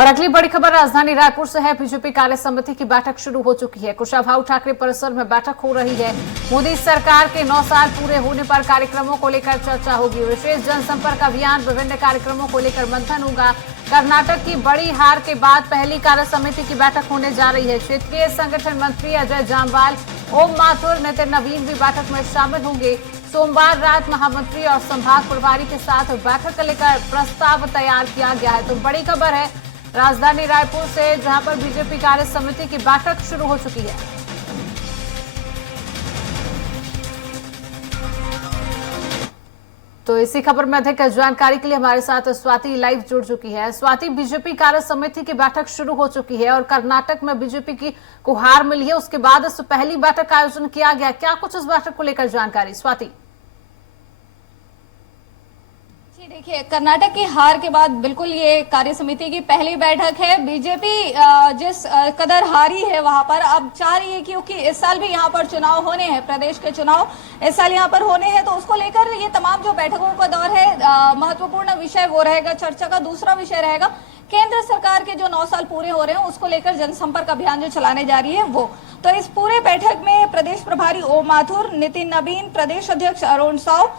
और अगली बड़ी खबर राजधानी रायपुर से है। बीजेपी कार्य समिति की बैठक शुरू हो चुकी है। कुशाभाऊ ठाकरे परिसर में बैठक हो रही है। मोदी सरकार के 9 साल पूरे होने पर कार्यक्रमों को लेकर चर्चा होगी। विशेष जनसंपर्क अभियान, विभिन्न कार्यक्रमों को लेकर मंथन होगा। कर्नाटक की बड़ी हार के बाद पहली कार्य समिति की बैठक होने जा रही है। क्षेत्रीय संगठन मंत्री अजय जामवाल, ओम माथुर, नितिन नवीन भी बैठक में शामिल होंगे। सोमवार रात महामंत्री और संभाग प्रभारी के साथ बैठक को लेकर प्रस्ताव तैयार किया गया है। तो बड़ी खबर है राजधानी रायपुर से, जहां पर बीजेपी कार्य समिति की बैठक शुरू हो चुकी है। तो इसी खबर में अधिक जानकारी के लिए हमारे साथ स्वाति लाइव जुड़ चुकी है। स्वाति, बीजेपी कार्य समिति की बैठक शुरू हो चुकी है और कर्नाटक में बीजेपी की को हार मिली है, उसके बाद इस पहली बैठक का आयोजन किया गया। क्या कुछ इस बैठक को लेकर जानकारी, स्वाति? देखिए, कर्नाटक की हार के बाद बिल्कुल ये कार्य समिति की पहली बैठक है। बीजेपी जिस कदर हारी है वहां पर अब चाह रही है, क्योंकि इस साल भी यहाँ पर चुनाव होने हैं, प्रदेश के चुनाव इस साल यहाँ पर होने हैं, तो उसको लेकर ये तमाम जो बैठकों का दौर है, महत्वपूर्ण विषय वो रहेगा। चर्चा का दूसरा विषय रहेगा केंद्र सरकार के जो 9 साल पूरे हो रहे हैं उसको लेकर जनसंपर्क अभियान जो चलाने जा रही है वो। तो इस पूरे बैठक में प्रदेश प्रभारी ओम माथुर, नितिन नवीन, प्रदेश अध्यक्ष अरुण साव,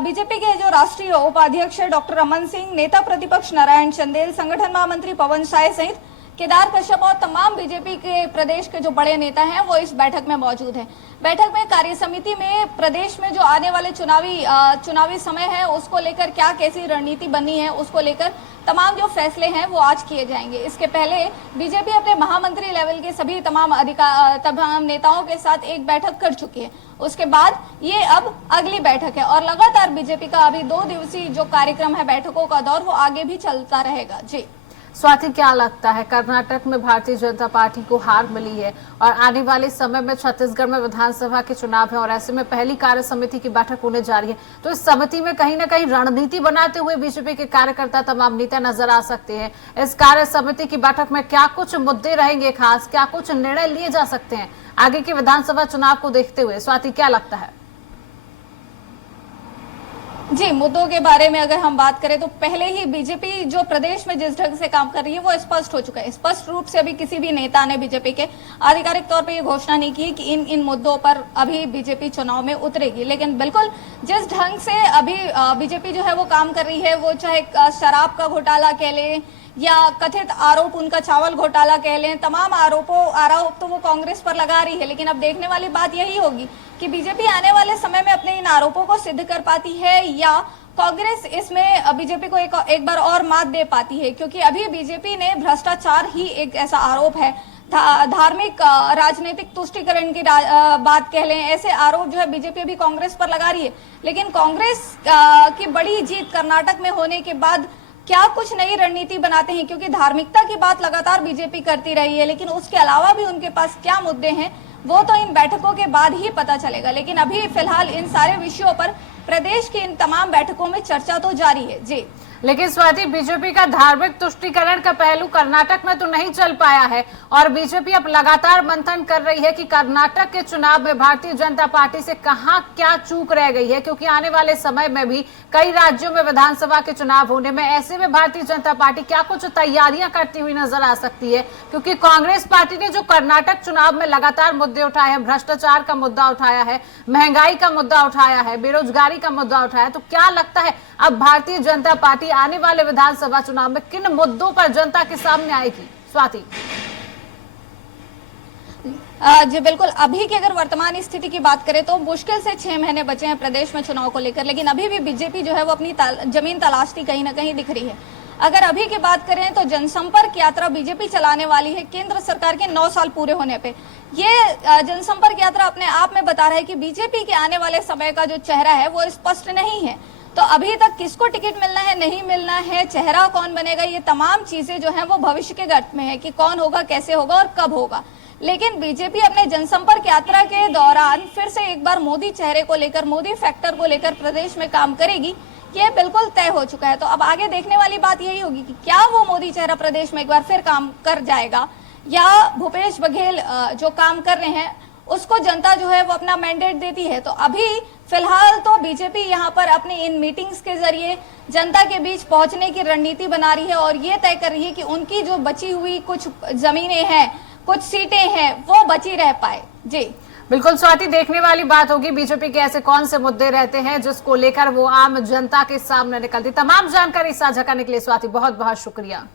बीजेपी के जो राष्ट्रीय उपाध्यक्ष डॉक्टर रमन सिंह, नेता प्रतिपक्ष नारायण चंदेल, संगठन महामंत्री पवन साय सहित केदार कश्यप और तमाम बीजेपी के प्रदेश के जो बड़े नेता हैं वो इस बैठक में मौजूद हैं। बैठक में कार्य समिति में प्रदेश में जो आने वाले चुनावी समय है उसको लेकर क्या कैसी रणनीति बनी है उसको लेकर तमाम जो फैसले हैं वो आज किए जाएंगे। इसके पहले बीजेपी अपने महामंत्री लेवल के सभी तमाम नेताओं के साथ एक बैठक कर चुकी है। उसके बाद ये अब अगली बैठक है और लगातार बीजेपी का अभी 2 दिवसीय जो कार्यक्रम है, बैठकों का दौर, वो आगे भी चलता रहेगा। जी स्वाति, क्या लगता है, कर्नाटक में भारतीय जनता पार्टी को हार मिली है और आने वाले समय में छत्तीसगढ़ में विधानसभा के चुनाव है और ऐसे में पहली कार्य समिति की बैठक होने जा रही है, तो इस समिति में कहीं ना कहीं रणनीति बनाते हुए बीजेपी के कार्यकर्ता, तमाम नेता नजर आ सकते हैं। इस कार्य समिति की बैठक में क्या कुछ मुद्दे रहेंगे खास, क्या कुछ निर्णय लिए जा सकते हैं आगे के विधानसभा चुनाव को देखते हुए? स्वाति, क्या लगता है? जी, मुद्दों के बारे में अगर हम बात करें तो पहले ही बीजेपी जो प्रदेश में जिस ढंग से काम कर रही है वो स्पष्ट हो चुका है। स्पष्ट रूप से अभी किसी भी नेता ने बीजेपी के आधिकारिक तौर पे ये घोषणा नहीं की कि इन मुद्दों पर अभी बीजेपी चुनाव में उतरेगी, लेकिन बिल्कुल जिस ढंग से अभी बीजेपी जो है वो काम कर रही है, वो चाहे शराब का घोटाला कह लें या कथित आरोप उनका चावल घोटाला कह लें, तमाम आरोप तो वो कांग्रेस पर लगा रही है। लेकिन अब देखने वाली बात यही होगी कि बीजेपी आने वाले समय में अपने इन आरोपों को सिद्ध कर पाती है या कांग्रेस इसमें बीजेपी को एक बार और मात दे पाती है, क्योंकि अभी बीजेपी ने भ्रष्टाचार ही एक ऐसा आरोप है, धार्मिक राजनीतिक तुष्टीकरण की बात कह लें, ऐसे आरोप जो है बीजेपी अभी कांग्रेस पर लगा रही है। लेकिन कांग्रेस की बड़ी जीत कर्नाटक में होने के बाद क्या कुछ नई रणनीति बनाते हैं, क्योंकि धार्मिकता की बात लगातार बीजेपी करती रही है, लेकिन उसके अलावा भी उनके पास क्या मुद्दे हैं वो तो इन बैठकों के बाद ही पता चलेगा। लेकिन अभी फिलहाल इन सारे विषयों पर प्रदेश की इन तमाम बैठकों में चर्चा तो जारी है। जी, लेकिन स्वाति, बीजेपी का धार्मिक तुष्टीकरण का पहलू कर्नाटक में तो नहीं चल पाया है और बीजेपी अब लगातार मंथन कर रही है कि कर्नाटक के चुनाव में भारतीय जनता पार्टी से कहां क्या चूक रह गई है, क्योंकि आने वाले समय में भी कई राज्यों में विधानसभा के चुनाव होने में, ऐसे में भारतीय जनता पार्टी क्या कुछ तैयारियां करती हुई नजर आ सकती है, क्योंकि कांग्रेस पार्टी ने जो कर्नाटक चुनाव में लगातार मुद्दे उठाए हैं, भ्रष्टाचार का मुद्दा उठाया है, महंगाई का मुद्दा उठाया है, बेरोजगारी का मुद्दा उठाया है, तो क्या लगता है अब भारतीय जनता पार्टी आने वाले विधानसभा चुनाव में किन मुद्दों पर जनता के सामने आएगी? स्वाति जी बिल्कुल, अभी की अगर वर्तमान स्थिति की बात करें तो मुश्किल से 6 महीने बचे हैं प्रदेश में चुनाव को लेकर, लेकिन अभी भी बीजेपी जो है वो अपनी जमीन तलाशती कहीं ना कहीं दिख रही है। अगर अभी की बात करें तो जनसंपर्क यात्रा बीजेपी चलाने वाली है केंद्र सरकार के 9 साल पूरे होने पे। ये जनसंपर्क यात्रा अपने आप में बता रहा है कि बीजेपी के आने वाले समय का जो चेहरा है वो स्पष्ट नहीं है। तो अभी तक किसको टिकट मिलना है, नहीं मिलना है, चेहरा कौन बनेगा, ये तमाम चीजें जो हैं वो भविष्य के गर्त में है कि कौन होगा, कैसे होगा और कब होगा। लेकिन बीजेपी अपने जनसंपर्क यात्रा के दौरान फिर से एक बार मोदी चेहरे को लेकर, मोदी फैक्टर को लेकर प्रदेश में काम करेगी, ये बिल्कुल तय हो चुका है। तो अब आगे देखने वाली बात यही होगी कि क्या वो मोदी चेहरा प्रदेश में एक बार फिर काम कर जाएगा या भूपेश बघेल जो काम कर रहे हैं उसको जनता जो है वो अपना मैंडेट देती है। तो अभी फिलहाल तो बीजेपी यहाँ पर अपनी इन मीटिंग्स के जरिए जनता के बीच पहुंचने की रणनीति बना रही है और ये तय कर रही है कि उनकी जो बची हुई कुछ जमीनें हैं, कुछ सीटें हैं, वो बची रह पाए। जी बिल्कुल स्वाति, देखने वाली बात होगी बीजेपी के ऐसे कौन से मुद्दे रहते हैं जिसको लेकर वो आम जनता के सामने निकलती। तमाम जानकारी साझा करने के लिए स्वाति बहुत बहुत शुक्रिया।